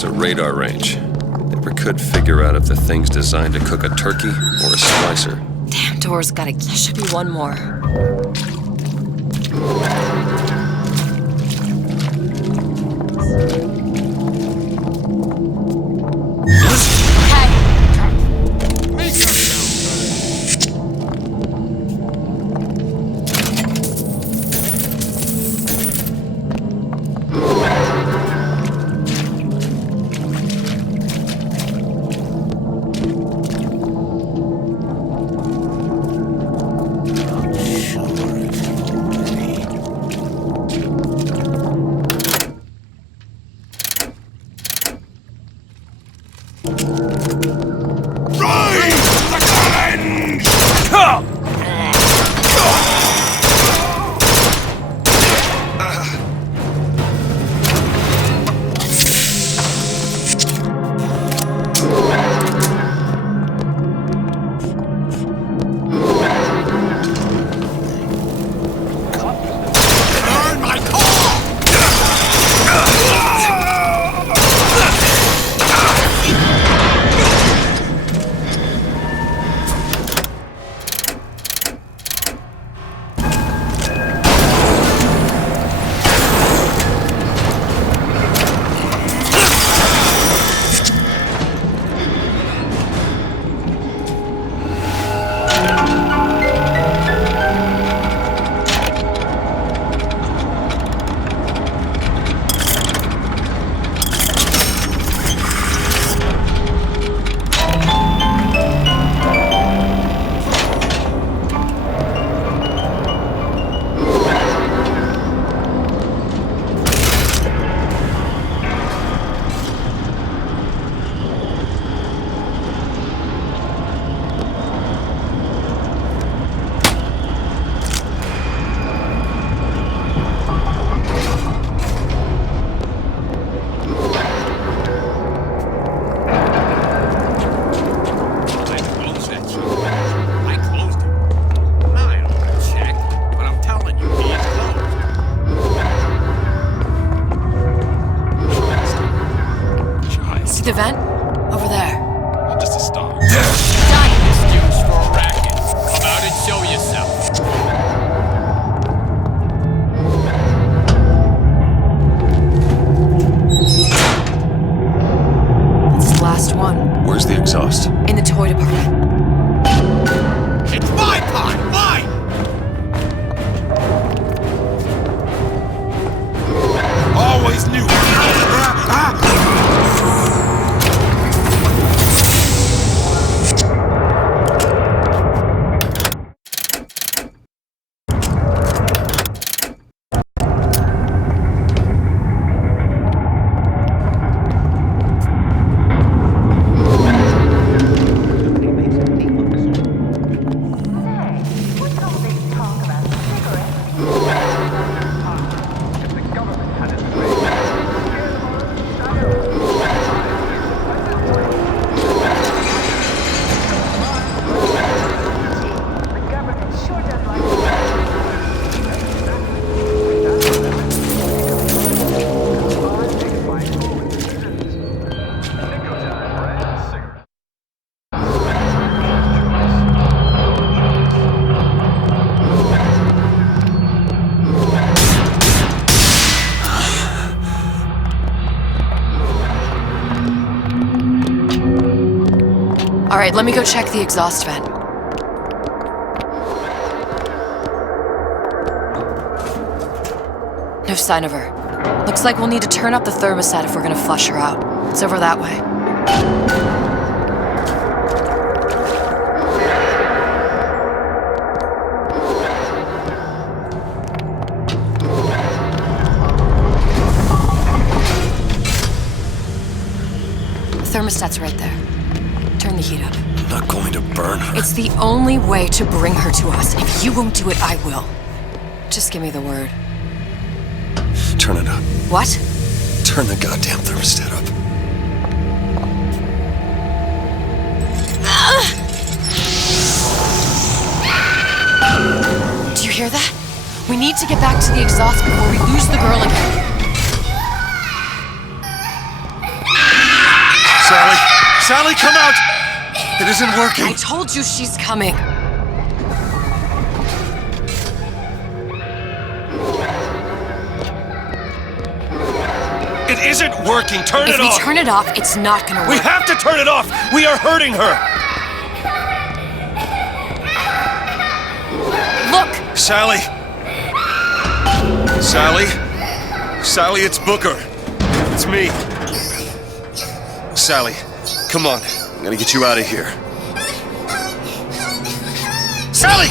It's a radar range. Never could figure out if the thing's designed to cook a turkey or a slicer. Damn door's gotta... There should be one more. The vent? Over there. I'm just a star. Excuse for a racket. Come out and show yourself. It's the last one. Where's the exhaust? In the toy department. It's my pot! Mine! Always knew. Alright, let me go check the exhaust vent. No sign of her. Looks like we'll need to turn up the thermostat if we're gonna flush her out. It's over that way. The thermostat's right there. Turn the heat up. I'm not going to burn her. It's the only way to bring her to us. If you won't do it, I will. Just give me the word. Turn it up. What? Turn the goddamn thermostat up. Do you hear that? We need to get back to the exhaust before we lose the girl again. Sally, come out! It isn't working. I told you she's coming. It isn't working. Turn it off. If we turn it off, it's not gonna work. We have to turn it off. We are hurting her. Look! Sally. Sally? Sally, it's Booker. It's me. Sally, come on. I'm gonna get you out of here. Sally!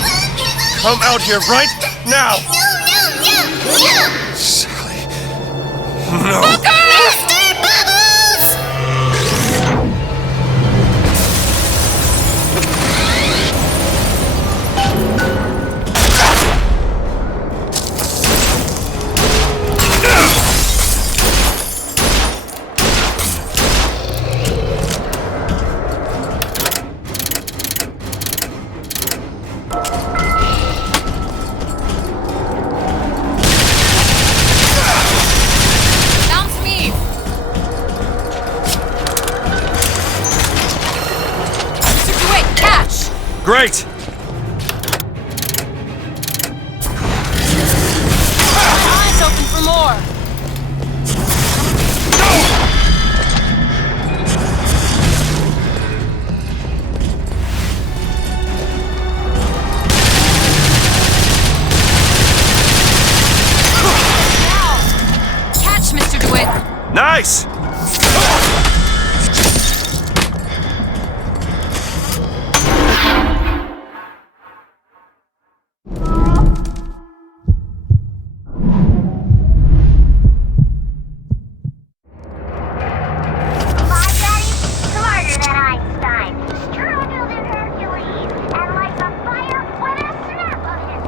Come out here right now! Sally. No. Booker! Mr. Bubbles! Bounce me! Mr. DeWitt, catch! Great! Eyes open for more! Catch, Mr. DeWitt! Nice! My daddy, smarter than Einstein, stronger than Hercules, and like a fire with a snap of his.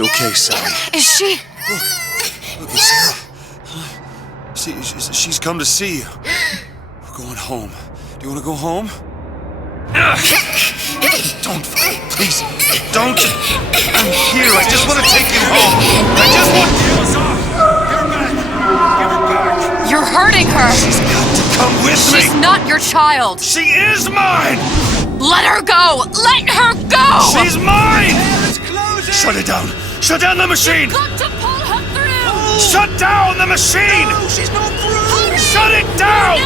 She's okay, Sally. Is she? Look, Sarah. She's come to see you. We're going home. Do you want to go home? Don't, please, don't. I'm here. I just want to take you home. I just want... You're hurting her. She's got to come with me. She's not your child. She is mine. Let her go. Let her go. She's mine. Shut it down. Shut down the machine. Got to pull her through. Shut down the machine. No, she's not through. Shut it down.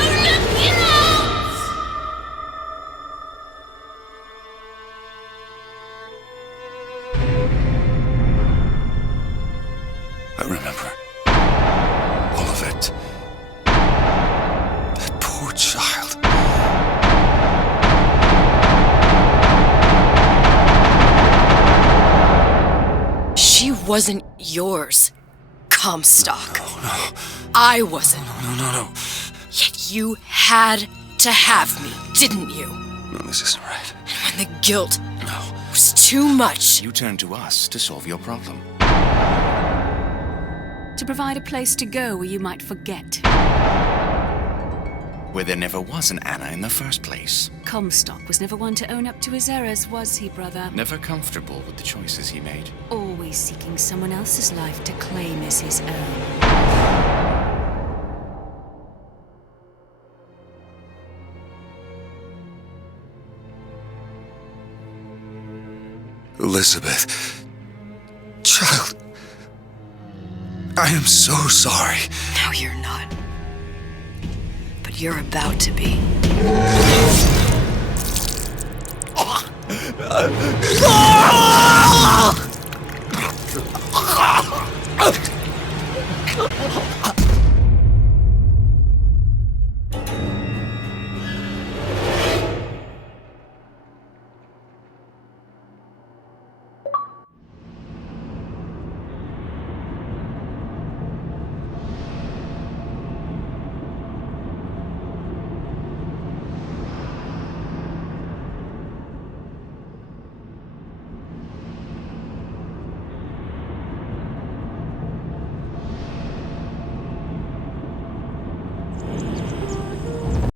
I remember all of it. That poor child. She wasn't yours, Comstock. No. I wasn't. No. Yet you had to have me, didn't you? No, this isn't right. And when the guilt was too much... You turned to us to solve your problem. To provide a place to go where you might forget. Where there never was an Anna in the first place. Comstock was never one to own up to his errors, was he, brother? Never comfortable with the choices he made. Always seeking someone else's life to claim as his own. Elizabeth. Child. I am so sorry. No, you're not. But you're about to be.